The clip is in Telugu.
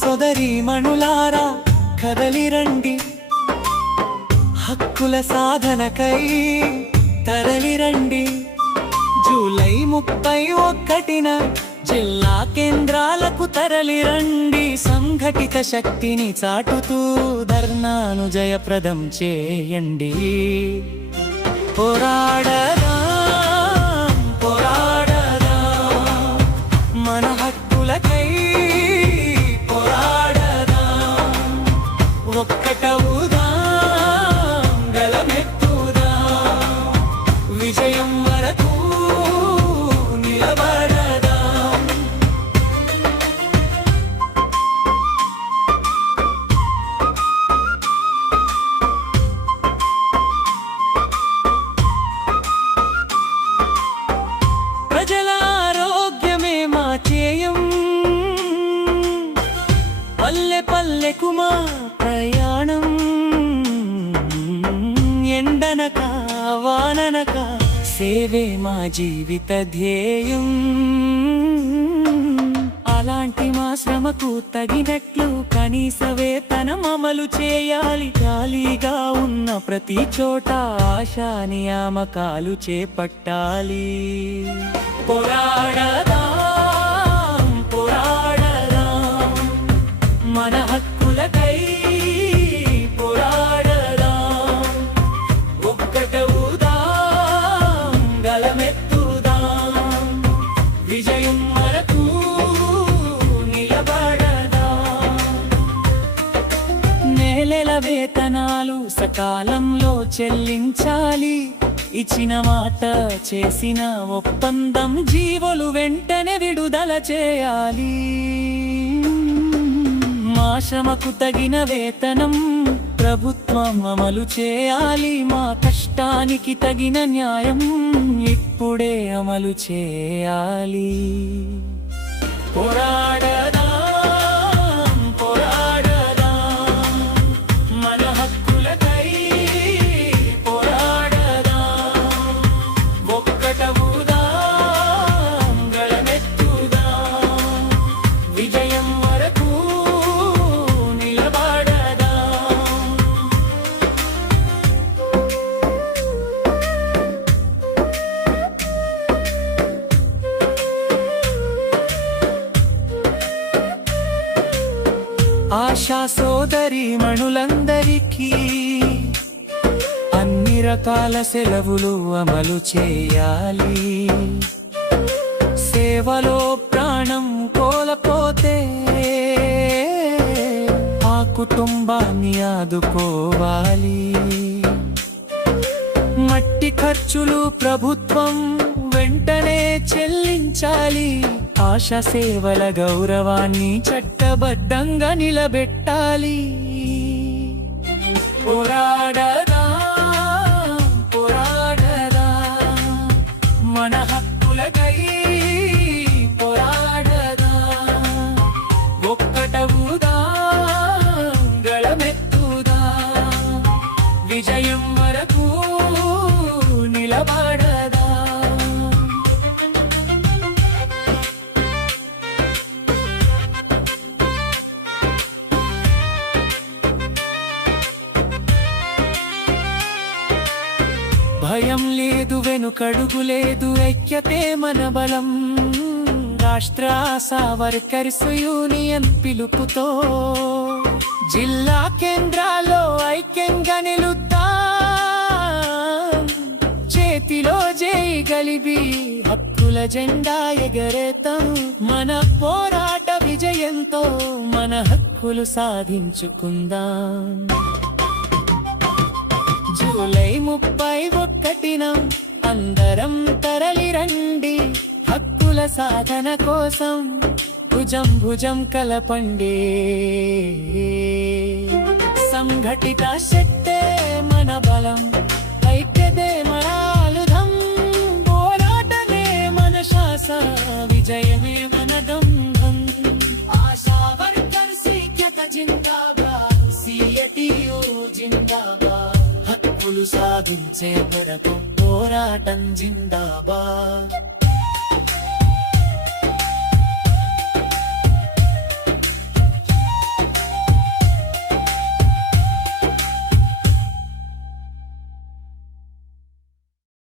సోదరీమణులారా కదలిరండి, హక్కుల సాధనకై తరలిరండి. జూలై 31న జిల్లా కేంద్రాలకు తరలిరండి. సంఘటిత శక్తిని చాటుతూ ధర్నాను జయప్రదం చేయండి. పోరాడదాం పోరాడదాం మన హక్కులకై పోరాడదాం. ఒక్కటవుదాం గళమెత్తుదాం, విజయం వరకు నిలబడదాం. ప్రజల ఆరోగ్యమే మా ధ్యేయం, పల్లె పల్లెకు మా ప్రయాణం. ఎండనక వాననక సేవే మా జీవిత ధ్యేయం. అలాంటి మా శ్రమకు తగినట్లు కనీస వేతనం అమలు చేయాలి. ఖాళీగా ఉన్న ప్రతి చోట ఆశా నియామకాలు చేపట్టాలి. పోరాడదాం పోరాడదాం మన హక్కులకై పోరాడదాం. ఒక్కటవుదాం గళమెత్తుదాం, విజయం వరకు నిలబడదాం. నెలల వేతనాలు సకాలంలో చెల్లించాలి. ఇచ్చిన మాట చేసిన ఒప్పందం జీవోలు వెంటనే విడుదల చేయాలి. మా శ్రమకు తగిన వేతనం ప్రభుత్వం అమలు చేయాలి. మా కష్టానికి తగిన న్యాయం ఇప్పుడే అమలు చేయాలి. పోరాడదాం పోరాడదాం మన హక్కులకై పోరాడదాం. ఒక్కటవుదాం గళమెత్తుదాం, విజయం వరకు నిలబడదాం. ఆశా సోదరీమణులందరికీ అన్ని రకాల సెలవులు అమలు చేయాలి. సేవలో ప్రాణం కోల్పోతే ఆ కుటుంబాన్ని ఆదుకోవాలి. మట్టి ఖర్చులు ప్రభుత్వం వెంటనే చెల్లించాలి. ఆశా సేవల గౌరవాన్ని చట్టబద్ధంగా నిలబెట్టాలి. పోరాడదాం పోరాడదాం మన హక్కులకై పోరాడదాం. ఒక్కటవుదాం గళమెత్తుదాం, విజయం వరకు నిలబడదాం. భయం లేదు వెనుకడుగు లేదు, ఐక్యతే మన బలం. రాష్ట్ర ఆశా వర్కర్స్ యూనియన్ పిలుపుతో జిల్లా కేంద్రాల్లో ఐక్యంగా నిలుద్దాం. చేతిలో చేయి కలిపి హక్కుల జెండా ఎగరేతాం. మన పోరాట విజయంతో మన హక్కులు సాధించుకుందాం. జూలై 31న అందరం తరలిరండి. హక్కుల సాధన కోసం భుజం భుజం కలపండి. సంఘటిత శక్తే మన బలం, ఐక్యతే మన ఆయుధం. పోరాటమే మన శ్వాస, విజయమే మన గంధం. ఆశా వర్కర్స్ ఐక్యత జిందాబాద్, సిఐటియు జిందాబాద్. హక్కులు సాధించే వరకు పోరాటం జిందాబాద్.